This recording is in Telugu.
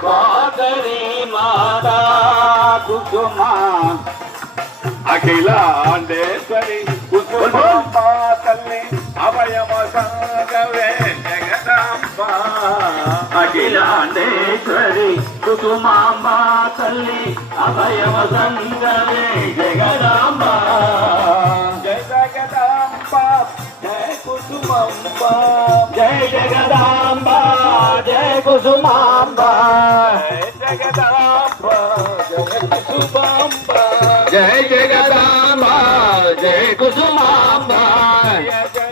కృపాకరి మాతా కుసుమా అఖిలాండేశ్వరి కుసుమాంబ తల్లి అభయమ సంగవే జగదాంబ అఖిలాండేశ్వరి కుసుమాంబ తల్లి అభయమ సంగవే జగదాంబ జయ జగదాంబ జయ కుసుమాంబ జయ జగదాంబ జయ కుసుమాంబ జయ జగదాంబ జయ కుసుమాంబ జయ జగదాంబ జయ కుసుమాంబ జయ